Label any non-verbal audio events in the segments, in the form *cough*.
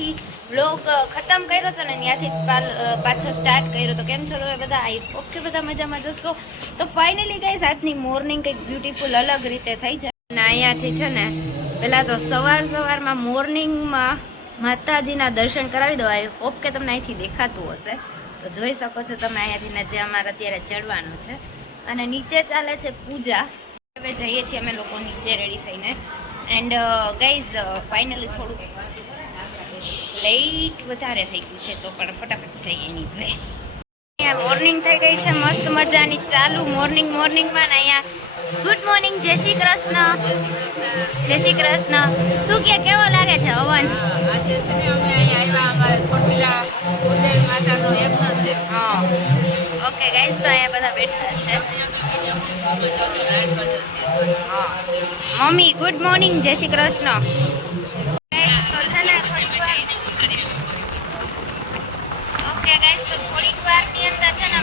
જ્યારથી વ્લોગ ખતમ કર્યો હતો ને ત્યાંથી પાછો સ્ટાર્ટ કર્યો તો કેમ છો બધા? આઈ હોપ કે બધા મજામાં જશો. તો ફાઇનલી ગઈ આજની મોર્નિંગ કંઈક બ્યુટીફુલ અલગ રીતે થઈ જાય. અને અહીંયાથી છે ને પહેલાં તો સવાર સવારમાં મોર્નિંગમાં માતાજીના દર્શન કરાવી દો. આઈ હોપ કે તમને અહીંથી દેખાતું હશે. તો જોઈ શકો છો તમે અહીંયાથી જે અમારે અત્યારે ચડવાનું છે. અને નીચે ચાલે છે પૂજા. હવે જઈએ છીએ અમે લોકો નીચે રેડી થઈને. એન્ડ ગાઈઝ ફાઇનલી થોડુંક લેટ વધારે થઈ ગયું છે તો પણ ફટાફટ જઈએ નીચે અહીંયા મોર્નિંગ થઈ ગઈ છે મસ્ત મજાની ચાલુ મોર્નિંગ મોર્નિંગમાં ને અહીંયા ગુડ મોર્નિંગ જય શ્રી કૃષ્ણ. જય શ્રી કૃષ્ણ. શું કે કેવો લાગે છે હવન? આજે અમે અહીંયા આવ્યા અમારે ચોટીલા ઉદય માતાનો યજ્ઞ છે. હા. ઓકે ગાઈસ તો અહીંયા બધા બેઠા છે. મમ્મી ગુડ મોર્નિંગ જય શ્રી કૃષ્ણ. અત્યારે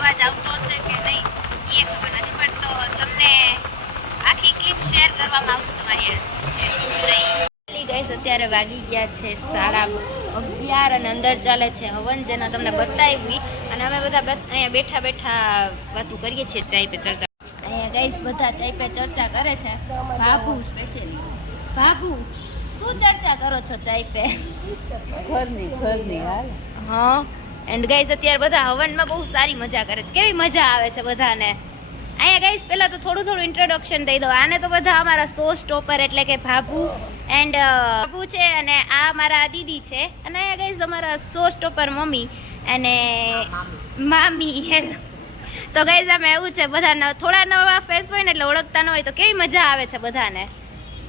અવાજ આવતો નથી. પણ તો તમને આખી ક્લિપ શેર કરવામાં આવશે તમારી ગાઈસ અત્યારે વાગી ગયા છે સાડા અગિયાર અને અંદર ચાલે છે હવન જેના તમને બતાવી. અને અમે બધા અહીંયા બેઠા બેઠા વાતું કરીએ છીએ, ચાય પે ચર્ચા ગાઈસ બધા ચાય પે ચર્ચા કરે છે. બાબુ સ્પેશિયલી બાબુ શું ચર્ચા કરો છો ચાય પે ઘરની ઘરની હાલ. હા એન્ડ ગાઈસ અત્યારે બધા હવનમાં બહુ સારી મજા કરે છે. કેવી મજા આવે છે બધાને? અહીંયા ગાઈસ પહેલાં તો થોડું થોડું ઇન્ટ્રોડક્શન દઈ દો આને તો બધા અમારા સો સ્ટોપર એટલે કે ભાભુ એન્ડ બાપુ છે અને આ મારા દીદી છે. અને અહીંયા ગાઈસ અમારા સો સ્ટોપર મમ્મી અને મામી હેલો. તો ગઈ અમે એવું છે બધા થોડા નવા ફેસ હોય ને એટલે ઓળખતા ન હોય તો કેવી મજા આવે છે બધાને?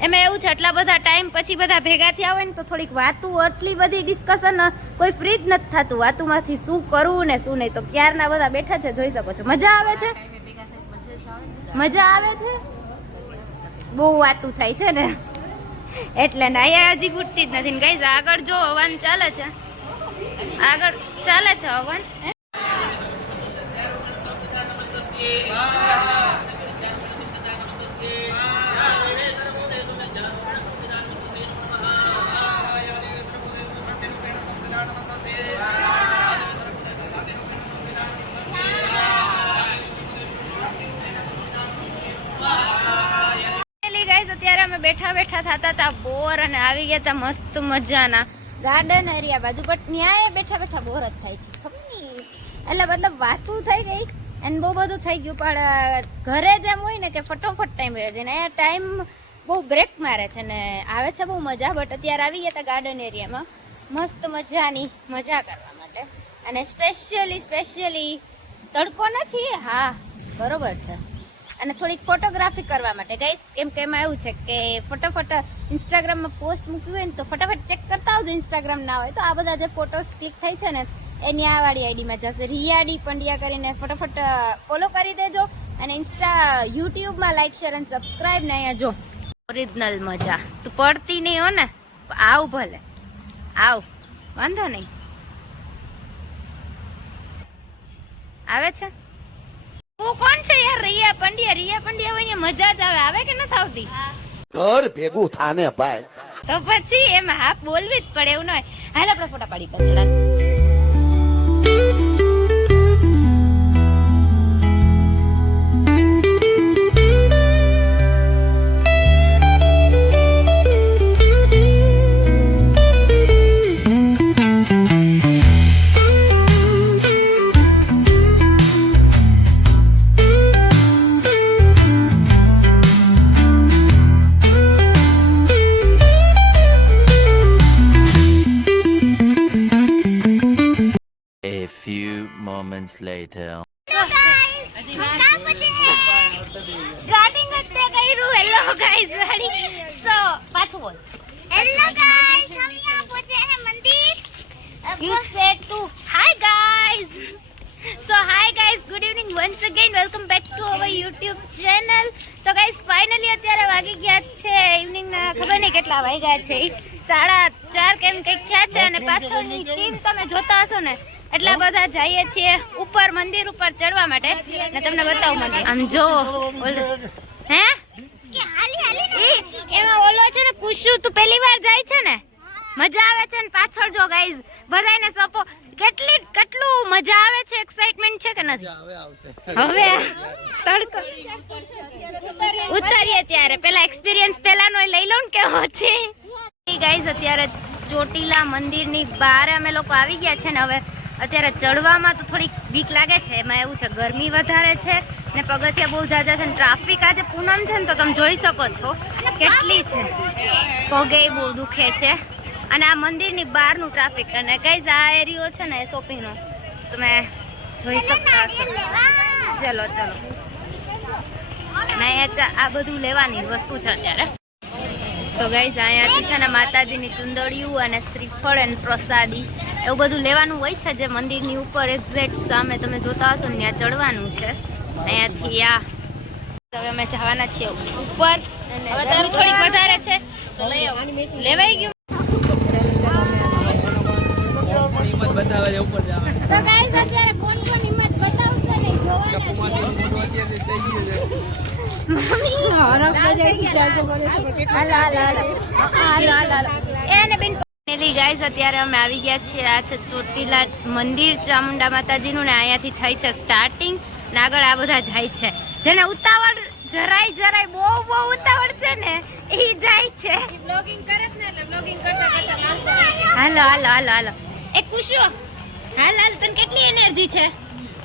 એમાં એવું છે, આટલા બધા ટાઈમ પછી બધા ભેગા થયા હોય ને તો થોડીક વાતું આટલી બધી ડિસ્કશન કોઈ ફ્રી જ નથી થતું. વાતુમાંથી શું કરવું ને શું નહીં? તો ક્યારના બધા બેઠા છે, જોઈ શકો છો. મજા આવે છે? મજા આવે છે? બહુ વાતું થાય છે ને. એટલે ને અહીંયા હજી ફૂટતી જ નથી ને. ગઈ આગળ જો હવન ચાલે છે. આગળ ચાલે છે હવન હે? Finally guys, અત્યારે અમે બેઠા બેઠા થતા હતા બોર અને આવી ગયા હતા મસ્ત મજાના. ગાર્ડન એરિયા બાજુ પણ ન્યાય બેઠા બેઠા બોર જ થાય છે. એટલે મતલબ વાતું થઈ ગઈ. અને બહુ બધું થઈ ગયું, પણ ઘરે જેમ હોય ને કે ફટોફટ ટાઈમ હોય છે ને એ ટાઈમ બહુ બ્રેક મારે છે ને, આવે છે બહુ મજા બટ અત્યારે આવી ગયા હતા ગાર્ડન એરિયામાં મસ્ત મજાની મજા કરવા માટે. અને સ્પેશિયલી સ્પેશિયલી તડકો નથી? હા, બરોબર છે. અને થોડીક ફોટોગ્રાફી કરવા માટે. ગાઈસ કેમ કે એમાં એવું છે કે ફટાફટ ઇન્સ્ટાગ્રામમાં પોસ્ટ મૂકી હોય ને તો ફટાફટ ચેક કરતા આવજો ઇન્સ્ટાગ્રામ ના હોય. તો આ બધા જે ફોટોસ ક્લિક થાય છે ને, એની આ વાળી આઈડીમાં જશે. રિયાડી પંડ્યા કરીને ફટાફટ ફોલો કરી દેજો અને ઇન્સ્ટા યુટ્યુબમાં લાઈક શેર અને સબસ્ક્રાઇબ ને અહીંયા જો. ઓરિજિનલ મજા. તું પડતી નહીં હો ને, આવ ભલે. આવ. વાંધો નહીં. આવે છે? તું કોણ છે યાર? રિયા પંડ્યા રિયા પંડ્યા હોય મજા જ આવે. આવે કે નથી આવતી ઘર ભેગું થાને ભાઈ. તો પછી એમ હાફ બોલવી જ પડે એવું ન હોય. હાલ આપણે ફોટા પાડી કચડા moments later. સ્ટાર્ટિંગ જ તે કર્યું હેલો ગાઈસ રેડી સો પાછું બોલ. હેલો ગાઈસ હમ યહાં પહોંચે હે મંદિર. You said to hi guys so hi guys good evening once again welcome back to YouTube channel તો ગાઈસ ફાઇનલી અત્યારે વાગી ગયા છે. ઇવનિંગ ના ખબર નહીં કેટલા વાગ્યા છે. સાડા ચાર કેમ કંઈક થયા છે અને પાછળની ટીમ તમે જોતા હશો ને એટલા બધા જઈએ છીએ ઉપર મંદિર ઉપર ચડવા માટે. ને તમને બતાવું મંદિર. આમ જો હે? એમાં ઓલો છે ને કુશુ તું પહેલી વાર જાય છે ને? મજા આવે છે ને પાછળ જો ગાઈઝ બધાને સપો કેટલી કેટલું મજા આવે છે એક્સાઇટમેન્ટ છે કે નથી? હવે તડકો. ઉતારીએ ત્યારે. પેલા એક્સપિરિયન્સ પેલાનો લઈ લો ને કેવો છે ગાઈઝ અત્યારે ચોટીલા મંદિરની બહાર અમે લોકો આવી ગયા છે ને હવે અત્યારે ચડવામાં તો થોડીક બીક લાગે છે. એમાં એવું છે ગરમી વધારે છે ને પગથિયા બહુ જાજા છે ને ટ્રાફિક આજે પૂનમ છે ને તો તમે જોઈ શકો છો કેટલી છે. પગે બહુ દુખે છે. અને આ મંદિરની બહારનું ટ્રાફિક અને કઈ આ એરિયો છે ને શોપિંગનો તમે જોઈ શકતા હશો. ચલો ચલો. અને આ બધું લેવાની વસ્તુ છે અત્યારે. તો ગાઈઝ અહીંયાથી છે ને માતાજીની ચુંદડીયું અને શ્રીફળ અને પ્રસાદી, એવું બધું લેવાનું હોય છે જે મંદિરની ઉપર એક્ઝેક્ટ સામે તમે જોતા હશો ને ત્યાં ચડવાનું છે. અહીંયાથી આ. હવે અમે જવાના છીએ ઉપર. થોડીક વધારે છે. તો લઈ. લેવાઈ ગયું. તો ગાઈઝ અત્યારે કોણ કોણ હિંમત બતાવશે ને જોવાના ગાઈઝ અત્યારે અમે આવી ગયા છીએ આ છે ચોટીલા મંદિર ચામુંડા માતાજીનું ને અહીંયાથી થાય છે સ્ટાર્ટિંગ ને આગળ આ બધા જાય છે. જેને ઉતાવળ જરાય જરાય બહુ બહુ ઉતાવળ છે ને એ જાય છે. હાલો હાલો હાલો હાલો. એ કુશો. હાલ હાલ તને કેટલી એનર્જી છે?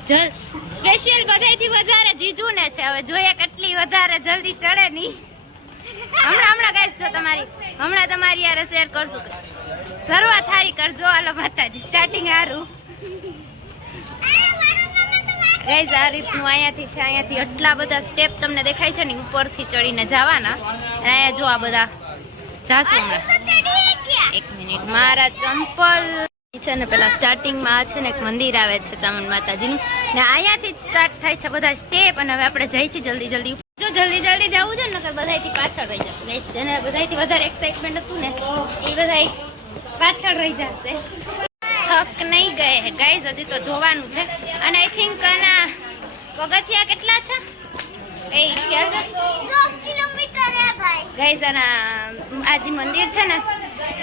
સ્પેશિયલ બધાયથી વધારે જીજુ ને છે. હવે જોઈએ કેટલી વધારે જલ્દી ચડે નહીં હમણાં હમણાં ગાઈસ જો તમારી હમણાં તમારી યાર શેર કરશું. શરૂઆત હારી કરજો. હાલો માતાજી સ્ટાર્ટિંગ હારું. ગાઈઝ આ રીતનું અહીંયાથી છે અહીંયાથી એટલા બધા સ્ટેપ તમને દેખાય છે ને ઉપરથી ચડીને જવાના. અને અહીંયા જો આ બધા જાશું હમણાં. એક મિનિટ મારા ચંપલ. છે ને પેલા સ્ટાર્ટિંગમાં છે ને એક મંદિર આવે છે ચામુંડ માતાજીનું. ને અહીંયાથી જ સ્ટાર્ટ થાય છે બધા સ્ટેપ અને હવે આપણે જઈ છીએ જલ્દી જલ્દી. જો જલ્દી જલ્દી જવું છે ને નકર બધાયથી પાછળ રહી જશે. Guys, જેને બધાયથી વધારે એક્સાઇટમેન્ટ હતું ને એ બધા પાછળ રહી જશે. થક નહીં ગયે ગાઈઝ હજી તો જોવાનું છે. અને આઈ થિંક આના પગથિયા કેટલા છે? એ ક્યાં છે? ગાઈઝ આના આ જે મંદિર છે ને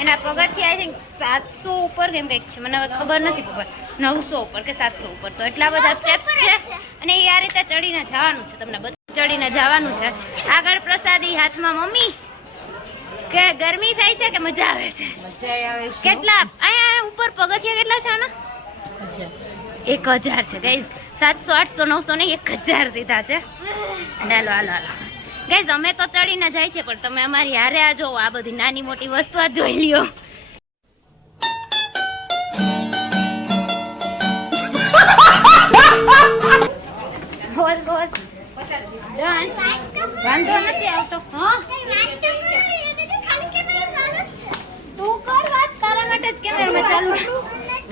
એના પગથિયા આઈ થિંક સાતસો ઉપર કેમ કંઈક છે મને હવે ખબર નથી ખબર નવસો ઉપર કે સાતસો ઉપર. તો એટલા બધા સ્ટેપ્સ છે અને એ આ રીતે ચડીને જવાનું છે તમને બધું ચડીને જવાનું છે. આગળ પ્રસાદી હાથમાં મમ્મી? કે ગરમી થાય છે કે મજા આવે છે? મજા આવે છે. કેટલા? અહીંયા ઉપર પગથિયા કેટલા છે આના? એક હજાર છે ગાઈઝ સાતસો આઠસો નવસો ને એક હજાર સીધા છે. અને હાલો હાલો હાલો. ગાઈઝ અમે તો ચડીને જાય છે, પણ તમે અમારી હારે આ જોવો. આ બધી નાની મોટી વસ્તુ આ જોઈ લ્યો. વાંધો નથી જ કેમેરામાં ચાલુ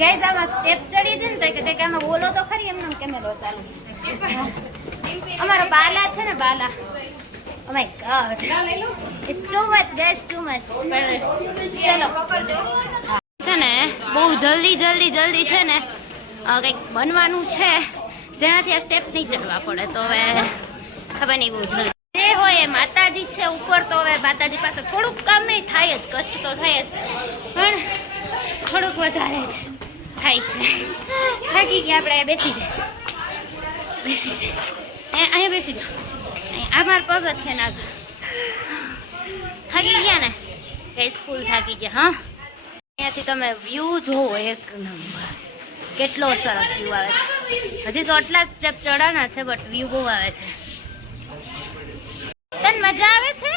ગાઈઝ આમાં ચડી છે ને કે આમાં બોલો તો ખરી, એમનો કેમેરો ચાલુ અમારો બાલા છે ને, Bala. Oh my god. It's too much guys, much ચલો. છે ને બહુ જલ્દી જલ્દી જલ્દી છે ને કંઈક બનવાનું છે. જેનાથી આ સ્ટેપ નહીં ચડવા પડે. તો હવે ખબર નહીં બહુ જલ્દી. જે હોય એ માતાજી છે ઉપર તો હવે માતાજી પાસે થોડુંક કામ થાય જ કષ્ટ તો થાય જ. પણ થોડુંક વધારે જ થાય છે. થાકી ગયા આપણે બેસી જાય. બેસી જાય. અહીંયા બેસી જાઓ. અહીંયા આ મારા પગ છે ને થાકી ગયા ને? કઈ સ્કૂલ થાકી ગયા, હા? અહીંયાથી તમે વ્યૂ જોવો એક નંબર. કેટલો સરસ વ્યૂ આવે છે. હજી તો આટલા સ્ટેપ ચડાના છે બટ વ્યૂ બહુ આવે છે. તને મજા આવે છે?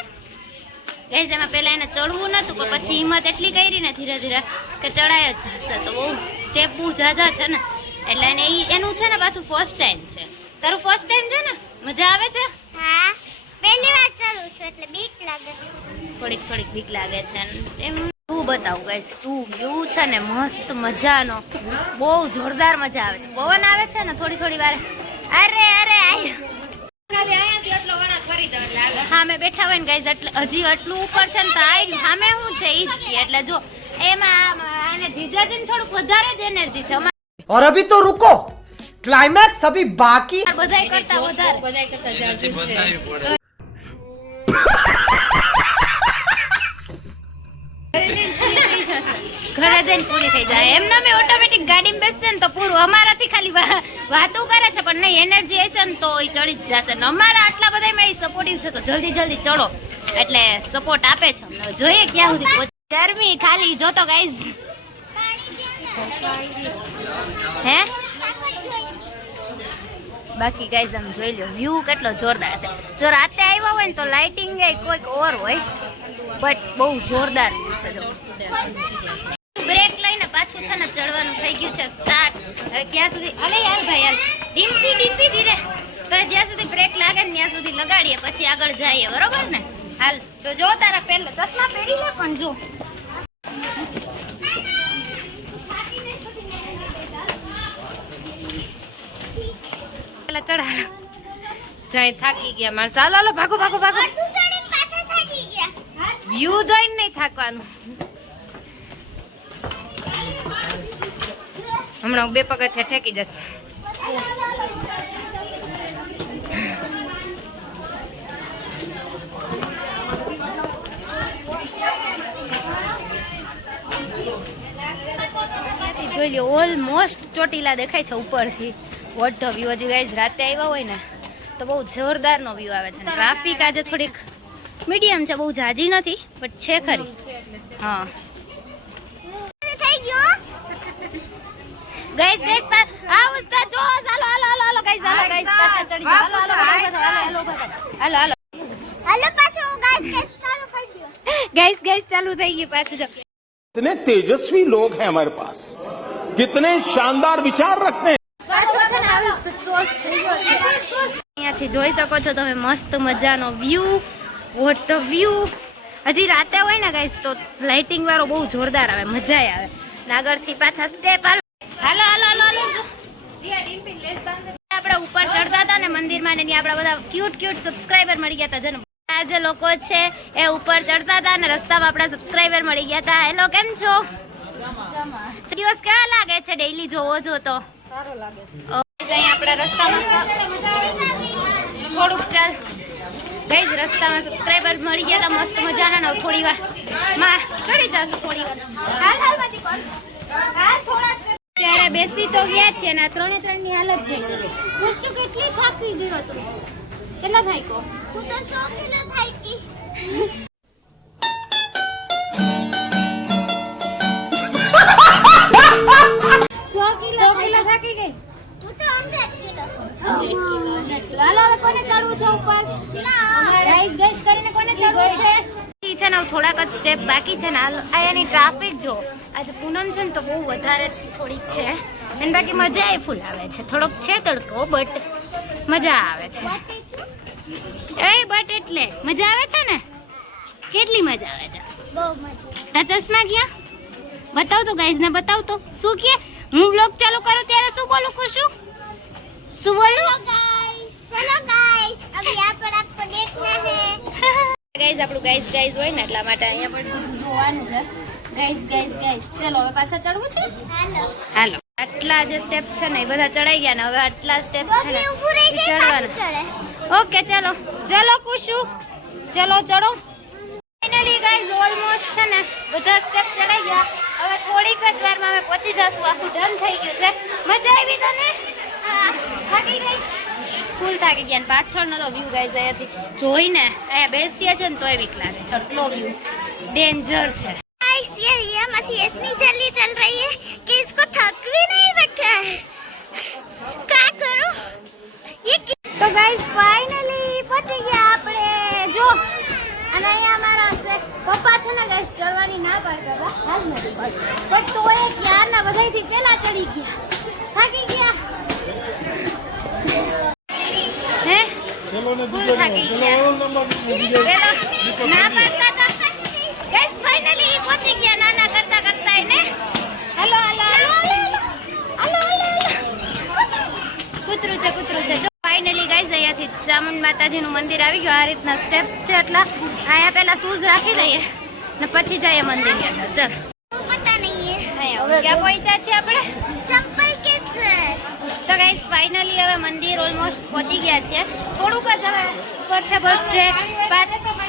ગઈઝ એમાં પહેલાં એને ચડવું નહોતું, પણ પછી હિંમત એટલી કરી ને ધીરે ધીરે કે ચડાય જ જશે. તો બહુ સ્ટેપ બહુ ઝાઝા છે ને. એટલે એને એનું છે ને પાછું ફર્સ્ટ ટાઈમ છે. તારું ફર્સ્ટ ટાઈમ છે ને? મજા આવે છે? હા પહેલી વાર ચાલું છું એટલે બીક લાગે છે થોડીક થોડીક બીક લાગે છે અને એમ શું બતાવું ગાઈસ શું વ્યૂ છે ને મસ્ત મજાનો બહુ જોરદાર મજા આવે છે પવન આવે છે ને થોડી થોડી વાર અરે અરે આય હા મેં બેઠા હોય ને ગાઈઝ એટલે હજી આટલું ઉપર છે ને તો આઈ સામે શું છે ઈ જ કે એટલે જો એમાં આને જીજાજીને થોડુંક વધારે જ એનર્જી છે અમારે और अभी तो रुको ક્લાઇમેક્સ અભી બાકી બધાય કરતા વધારે બધાય કરતા જાજુ છે ને તો પૂરું. અમારાથી ખાલી વાતો કરે છે પણ નહીં એનર્જી હશે ને તો ચડી જ જશે. અમારા આટલા બધા માં સપોર્ટિવ છે તો જલ્દી જલ્દી ચડો. એટલે સપોર્ટ આપે છે. જોઈએ ક્યાં સુધી ગરમી ખાલી જોતો ગાઈઝ હે? બાકી ગાઈઝ આમ જોઈ લો વ્યૂ કેટલો જોરદાર છે. જો રાતે આવ્યા હોય ને તો લાઇટિંગ કોઈક ઓર હોય બટ બહુ જોરદાર છે બ્રેક લઈને પાછું છે ને ચડવાનું થઈ ગયું છે સ્ટાર્ટ હવે ક્યાં સુધી? અલે યાર ભાઈ યાર ડીમ્પી ડીમ્પી ધીરે. તો જ્યાં સુધી બ્રેક લાગે ને ત્યાં સુધી લગાડીએ, પછી આગળ જઈએ, બરોબર ને? હાલ, જો જો તારા પહેલા ચશ્મા પહેરી લે પણ જો. પેલા ચડા જાય થાકી ગયા મારે ચાલો હાલો ભાગો ભાગો ભાગો. વ્યૂ જોઈને નહીં થાકવાનું. હમણાં બે પગથિયા ઠેકી જશે જોઈ લ્યો ઓલમોસ્ટ ચોટીલા દેખાય છે ઉપરથી. વોટ ધ વ્યૂ હજી ગાઈઝ રાતે આવ્યા હોય ને તો બહુ જોરદારનો વ્યૂ આવે છે ટ્રાફિક આજે થોડીક મીડિયમ છે બહુ જાજી નથી બટ છે ખરી હા થઈ ગયું ગાઈઝ ગાઈઝ આ ઉસ્તા જો ચાલો હાલો હાલો હાલો ગાઈઝ હાલો ગાઈઝ પાછા ચડી જાઓ હાલો હાલો હાલો હાલો હાલો હાલો હાલો પાછું ગાઈસ ગાઈસ ચાલુ કરી દો ગાઈઝ ગાઈઝ ચાલુ થઈ ગયું પાછું જો कितने तेजस्वी लोग हैं हमारे पास कितने शानदार विचार रखते हैं અહીંયાથી જોઈ શકો છો તમે મસ્ત મજાનો વ્યૂ વોટ ધ વ્યૂ હજી રાતે હોય ને ગાઈસ તો લાઇટિંગ વાળો બહુ જોરદાર આવે મજા આવે. ને આગળથી પાછા સ્ટેપ હાલો. હાલો હાલો હાલો આપણે ઉપર ચડતા હતા ને મંદિરમાં ને ત્યાં આપણા બધા ક્યુટ ક્યુટ સબસ્ક્રાઇબર મળી ગયા હતા. જેને આ જે લોકો છે એ ઉપર ચડતા હતા ને રસ્તામાં આપણા સબસ્ક્રાઇબર મળી ગયા હતા. હેલો કેમ છો? દિવસ કેવા લાગે છે? ડેઈલી જોવો છો તો? અહીં આપણા રસ્તામાં થોડુંક ચાલ. ગઈ જ રસ્તામાં સબસ્ક્રાઇબર મળી ગયા હતા. મસ્ત મજાના ને થોડી વારમાં ચડી જશે થોડી વાર. હાલ હાલ કોલ. હાલ થોડા ત્યારે બેસી તો ગયા છે ને ત્રણે ત્રણની હાલત છે. ખુશું કેટલી થાકી ગયો હતો? કેટલા થાક્યો હું તો 100 કિલો થાકી. સો *laughs* કિલો કિલો થાકી ગઈ. હું તો 100 કિલો હાલો હવે કોને ચડવું છે ઉપર? ગાઈસ ગાઈસ કરીને કોને ચડવું છે? છે ને થોડાક જ સ્ટેપ બાકી છે ને હાલ આ એની ટ્રાફિક જો આજે પૂનમ છે ને તો બહુ વધારે થોડીક છે. અને બાકી મજા એ ફૂલ આવે છે. થોડોક છે તડકો બટ મજા આવે છે. એ બટ એટલે. મજા આવે છે ને? કેટલી મજા આવે છે? બહુ મજા તા ચશ્મા ગયા બતાવ તો ગાઈઝ ને બતાવ તો શું કે? હું બ્લોગ ચાલુ કરું ત્યારે શું બોલું કુશું શું બોલું? ચલો ગાઈસ અભી આપ પર આપકો દેખના હે. *laughs* ગાઈસ આપણું ગાઈસ ગાઈસ હોય ને એટલા માટે અહીંયા પણ જોવાનું છે. ગાઈસ ગાઈસ ગાઈસ ચલો હવે પાછા ચડવું છે? હાલો. હાલો. આટલા જે સ્ટેપ છે ને એ બધા ચડાઈ ગયા ને હવે આટલા સ્ટેપ છે ને ચડવાના. ઓકે ચલો. ચલો કુશુ ચલો ચડો. ફાઇનલી ગાઈસ ઓલમોસ્ટ છે ને બધા સ્ટેપ ચડાઈ ગયા. હવે થોડીક જ વારમાં અમે પહોંચી જશું આખું ડન થઈ ગયું છે મજા આવી તને થાકી ગઈ ફૂલ થાકી ગયા ને પાછળનો તો વ્યૂ ગાઈઝ અહીંયાથી જોઈને અહીંયા બેસીએ છે ને તોય બીક લાગે છે એટલો વ્યૂ ડેન્જર છે गाइस ये ये मशीन इतनी जल्दी चल रही है कि इसको थक भी नहीं रखा है क्या करूं ये कि- તો ગાઈઝ ફાઇનલી પહોંચી ગયા આપણે જો અને અહીંયા અમારા છે પપ્પા છે ને ગાઈઝ ચડવાની ના પાડતા હતા. હાલ નથી પણ તોય ક્યારના બધાયથી પહેલા ચડી ગયા. થાકી ગયા. હે? ના પાડતા હતા ગાઈઝ ફાઇનલી પહોંચી ગયા નાના કરતા કરતા એને હાલો હાલો હાલો હાલો હાલો હાલો કૂતરું છે કૂતરું છે ચામુંડ માતાજીનું મંદિર આવી ગયું. આ રીતના સ્ટેપ્સ છે એટલા. અહીંયા પહેલાં શૂઝ રાખી દઈએ ને પછી જઈએ મંદિરની અંદર. ચાલ. ક્યાં પહોંચ્યા છે આપણે? ચંપલ કે છે? તો ગાઈસ ફાઇનલી હવે મંદિર ઓલમોસ્ટ પહોંચી ગયા છે થોડુંક જ હવે પર છે બસ છે પાંચ છ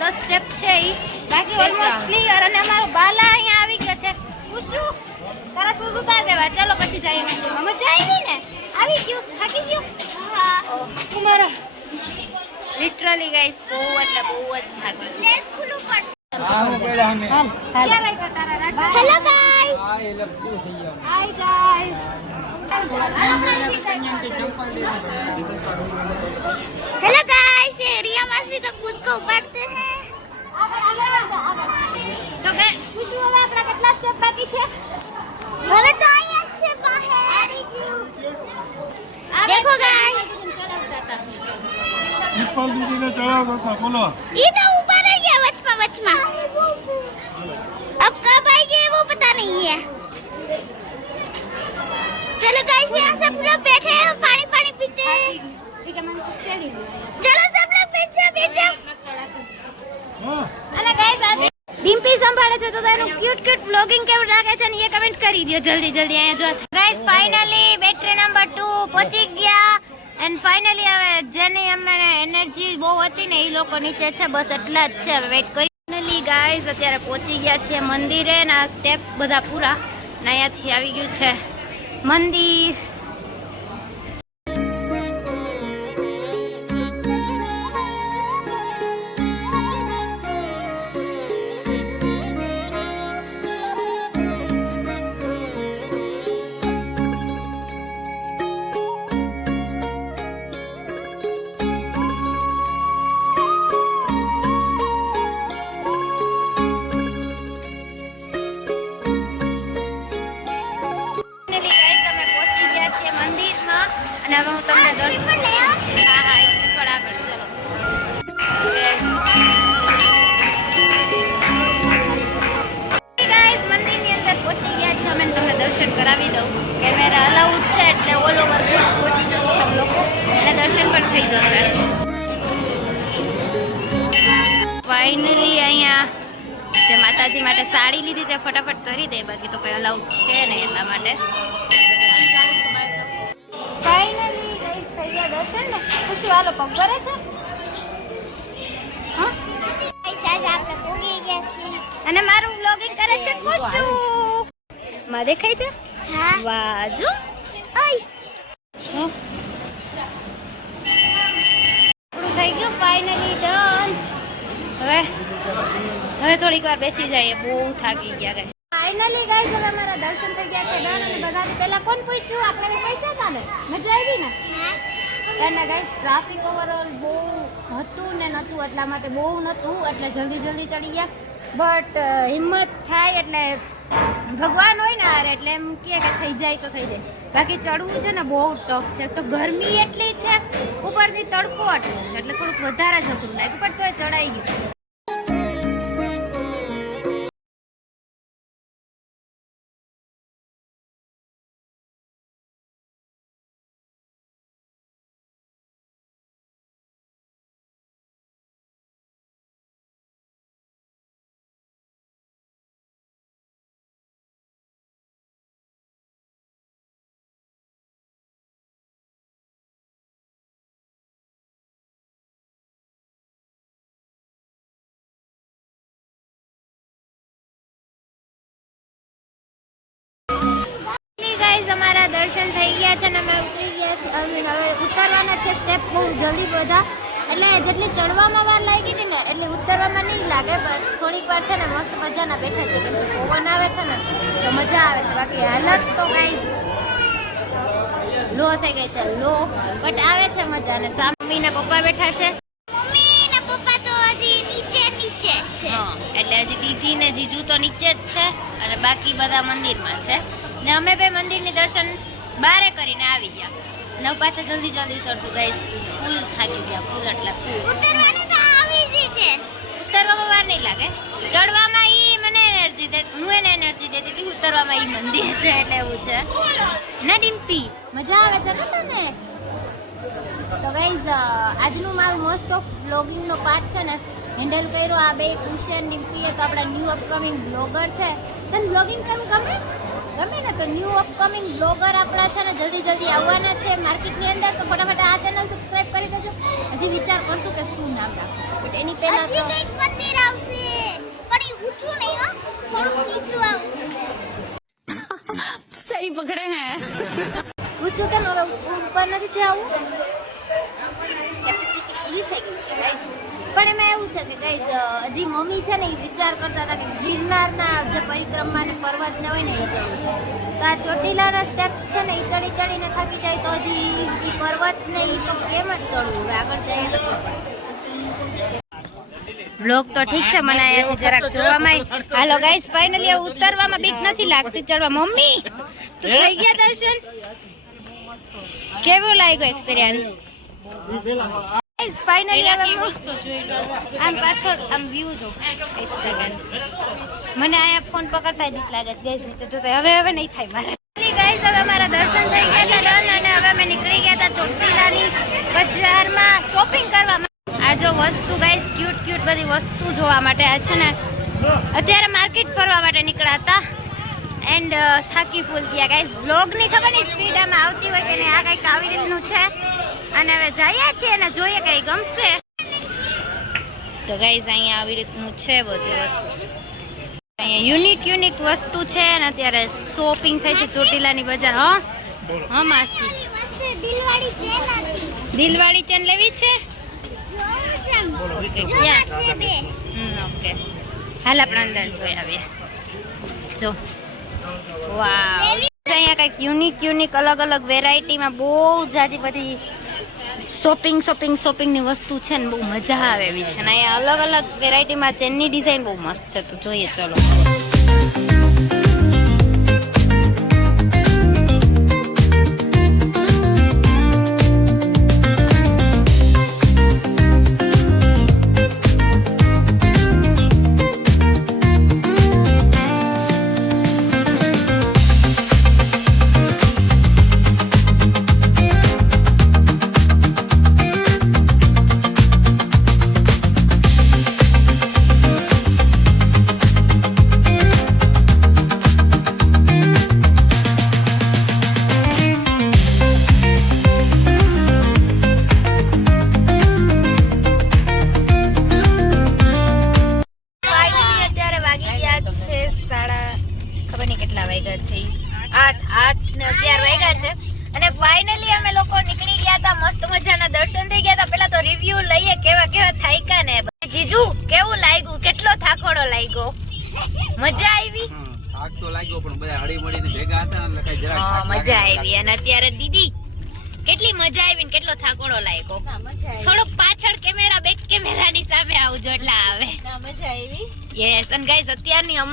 દસ સ્ટેપ છે એ બાકી ઓલમોસ્ટ ક્લિયર અને અમારો બાલા અહીંયા આવી ગયો છે. પૂછું તારા શું શું દેવા. ચાલો પછી જઈએ મંદિરમાં. મજા આવી ને? આવી ગયું થાકી ગયું? મારા લિટરલી ગાઈસ બહુ એટલે બહુ જ ભાગી લેસ ખુલ્લું પડશે. છે? હવે તો देखो गाइस પીપલ દીદીને ચડાવતો હતા બોલો ये तो ऊपर आ गया वचमा वचमा अब कब आएंगे वो पता नहीं है चलो गाइस यहाँ सब लोग बैठे हैं पानी पानी पीते हैं चलो सब लोग बैठ जाओ बैठ जाओ હા અને ગાઈસ આ ડિમ્પી સંભાળે છે તો તારું ક્યુટ ક્યુટ બ્લોગિંગ કેવું લાગે છે ને એ કમેન્ટ કરી દો જલ્દી જલ્દી, અહીંયા જો. ગાઈસ ફાઇનલી બેટરી નંબર 2 પહોંચી ગયા. એન્ડ ફાઇનલી હવે જેની અમને એનર્જી બહુ હતી ને એ લોકો નીચે છે, બસ એટલા જ છે. હવે વેઇટ કરી ફાઇનલી ગાઈસ અત્યારે પહોંચી ગયા છે મંદિરે ને આ સ્ટેપ બધા પૂરા ને અહીંયાથી આવી ગયું છે. મંદિર. અને હવે હું તમને દર્શન હા હા એ શ્રીફળ આગળ ચલો. મંદિરની અંદર પહોંચી ગયા છે. અમે તમને દર્શન કરાવી દઉં. કેમેરા અલાઉડ છે એટલે ઓલ ઓવર પહોંચી જશે લોકો. એટલે દર્શન પણ થઈ જશે. ફાઇનલી અહીંયા જે માતાજી માટે સાડી લીધી તે ફટાફટ કરી દે. બાકી તો કઈ અલાઉડ છે નહીં એટલા માટે. જશે ને ખુશી વાલો પગ ભરે છે? અને મારું બ્લોગિંગ કરે છે ખુશુ. માં દેખાય છે? હા. થઈ ગયું ફાઇનલી ડન હવે હવે થોડીક વાર બેસી જઈએ. બહુ થાકી ગયા ગાઈસ ફાઇનલી ગાઈસ હવે અમારા દર્શન થઈ ગયા છે. ડન. અને બધાથી પહેલા કોણ પૂછ્યું? આપણે પૂછ્યા હતા ને મજા આવી ને? અને ગાઈસ ટ્રાફિક ઓવરઓલ બહુ હતું ને નહોતું એટલા માટે બહુ નહોતું, એટલે જલ્દી જલ્દી ચડી ગયા. બટ હિંમત થાય એટલે ભગવાન હોય ને અરે એટલે એમ કે થઈ જાય તો થઈ જાય. બાકી ચડવું છે ને બહુ ટફ છે. તો ગરમી એટલી છે, ઉપરથી તડકો એટલો છે, એટલે થોડુંક વધારે જ હતું નાખ્યું પણ એ ચડાઈ ગયું. ગાઈઝ અમારા દર્શન થઈ ગયા છે અને અમે ઉતરી ગયા છે અમે હવે ઉતરવાના છે સ્ટેપ બહુ જલ્દી બધા. એટલે જેટલી ચડવામાં વાર લાગી હતી ને એટલી ઉતરવામાં નહીં લાગે પણ થોડીક વાર છે ને મસ્ત મજાના બેઠા છે. કેમ કે પવન આવે છે ને તો મજા આવે છે. બાકી હાલત તો ગાઈઝ લો થઈ ગઈ છે લો બટ આવે છે મજા. અને સામી ને પપ્પા બેઠા છે. મમ્મી ને પપ્પા તો હજી નીચે નીચે છે. એટલે હજી દીદી ને જીજુ તો નીચે જ છે અને બાકી બધા મંદિરમાં છે. ને અમે બે મંદિરની દર્શન બારે કરીને આવી ગયા. ને પાછા જલ્દી જલ્દી ઉતરશું ગાઈસ ફૂલ થાકી ગયા ફૂલ એટલે ફૂલ ઉતરવાનું તો આવી છે. ઉતરવામાં વાર નહીં લાગે. ચડવામાં ઈ મને એનર્જી દે હું એને એનર્જી દેતી હતી ઉતરવામાં ઈ મંદિર છે એટલે એવું છે. ના ડિમ્પી મજા આવે છે ને તને? તો ગાઈઝ આજનું મારું મોસ્ટ ઓફ બ્લોગિંગનો પાર્ટ છે ને હેન્ડલ કર્યો આ બે કુશન ડિમ્પી તો આપણા ન્યૂ અપકમિંગ બ્લોગર છે. તને બ્લોગિંગ કરવું ગમે? ગમે ને તો ન્યૂ અપકમિંગ બ્લોગર આપણા છે ને જલ્દી જલ્દી આવવાના છે. માર્કેટની અંદર તો ફટાફટ આ ચેનલ સબસ્ક્રાઇબ કરી દેજો. હજી વિચાર કરશું કે શું નામ રાખવું છે. બટ એની પહેલા તો મંદિર આવશે. પણ એ ઊંચું નહીં હો. થોડું નીચું આવશે પૂછ્યું *laughs* કેમ? હવે ઉપર નથી જવું ઈ થઈ ગયું છે guys. પણ એમાં એવું છે કે કઈ હજી મમ્મી છે ને એ વિચાર કરતા હતા કે ગિરનારના જે પરિક્રમા ને પર્વત ને હોય ને એ ચડવું છે. તો આ ચોટીલાના સ્ટેપ્સ છે ને એ ચડી ચડીને થાકી જાય તો હજી એ પર્વત ને એ તો કેમ જ ચડવું? હવે આગળ જઈએ તો બ્લોગ તો ઠીક છે, મને અહીંયાથી જરાક જોવામાં હાલો ગાઈસ ફાઇનલી ઉતરવામાં બીક નથી લાગતી ચડવા. મમ્મી, તું થઈ ગયા દર્શન? કેવો લાગ્યો એક્સપિરિયન્સ ગાઈસ ફાઇનલી હવે આમ પાછળ આમ વ્યૂ જો એક સેકન્ડ મને આયા ફોન પકડતા બીક લાગે છે ગાઈસ નીચે જોતા. હવે હવે નહીં થાય મારે. ગાઈઝ હવે મારા દર્શન થઈ ગયા હતા ડન અને હવે અમે નીકળી ગયા હતા ચોટીલાની બજારમાં શોપિંગ કરવા આ જો વસ્તુ ગાઈઝ ક્યુટ ક્યુટ બધી વસ્તુ જોવા માટે આ છે ને અત્યારે માર્કેટ ફરવા માટે નીકળ્યા હતા. એન્ડ થાકી ફૂલ ગયા ગાઈઝ બ્લોગની ખબર નહીં સ્પીડ આમાં આવતી હોય કે નહીં આ કંઈક આવી રીતનું છે. અને હવે જઈએ છીએ અને જોઈએ કઈ ગમશે. તો ગાઈઝ અહીંયા આવી રીતનું છે બધી વસ્તુ. અહીંયા યુનિક યુનિક વસ્તુ છે અને અત્યારે શોપિંગ થઈ છે ચોટીલાની બજાર હા. હા માસી. દિલવાળી ચેન લેવી છે. ઓકે, હાલ આપણે અંદર જોઈ આવીએ જો. વાવ અહીંયા કંઈક યુનિક યુનિક અલગ અલગ વેરાયટીમાં બહુ જાજી બધી શોપિંગ શોપિંગ શોપિંગની વસ્તુ છે ને બહુ મજા આવે એવી છે. ને અહીંયા અલગ અલગ વેરાયટીમાં ચેનની ડિઝાઇન બહુ મસ્ત છે, તો જોઈએ, ચલો.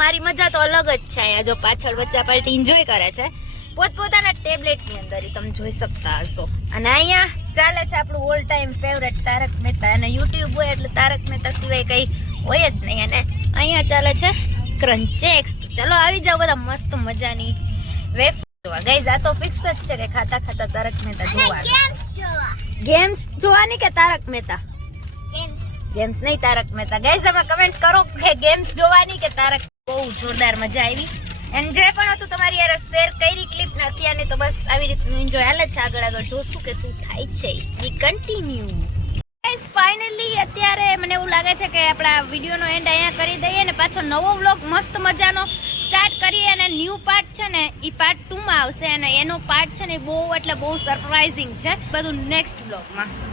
અમારી મજા તો અલગ જ છે અહીંયા જો પાછળ બચ્ચા પાર્ટી એન્જોય કરે છે. પોતપોતાના ટેબ્લેટની અંદર તમે જોઈ શકતા હશો. અને અહીંયા ચાલે છે આપણું all time favourite Tarak Mehta. અને યુટ્યુબ હોય એટલે તારક મહેતા સિવાય કંઈ હોય જ નહીં. અને અહીંયા ચાલે છે ક્રંચેક્સ તો ચલો આવી જાઓ બધા મસ્ત મજાની વેફ જોવા. ગાઈઝ આ તો ફિક્સ જ છે કે ખાતા ખાતા તારક મહેતા જોવા. ગેમ્સ જોવાની કે તારક મહેતા? ગેમ્સ ગેમ્સ નહીં તારક મહેતા. ગાઈઝ એમાં કમેન્ટ કરો કે ગેમ્સ જોવાની કે તારક બહુ જોરદાર મજા આવી. એન્ડ જે પણ હતું તમારી યાર શેર કરી ક્લિપ ને અત્યારની તો બસ આવી રીતનું એન્જોય હાલે છે આગળ આગળ જોશું કે શું થાય છે. વી કન્ટિન્યુ ફાઇનલી અત્યારે મને એવું લાગે છે કે આપણા વિડીયોનો એન્ડ અહીંયા કરી દઈએ ને પાછો નવો વ્લોગ મસ્ત મજાનો સ્ટાર્ટ કરીએ અને ન્યૂ પાર્ટ છે ને એ પાર્ટ ટુમાં આવશે અને એનો પાર્ટ છે ને બહુ એટલે બહુ સરપ્રાઇઝિંગ છે. બધું નેક્સ્ટ બ્લોગમાં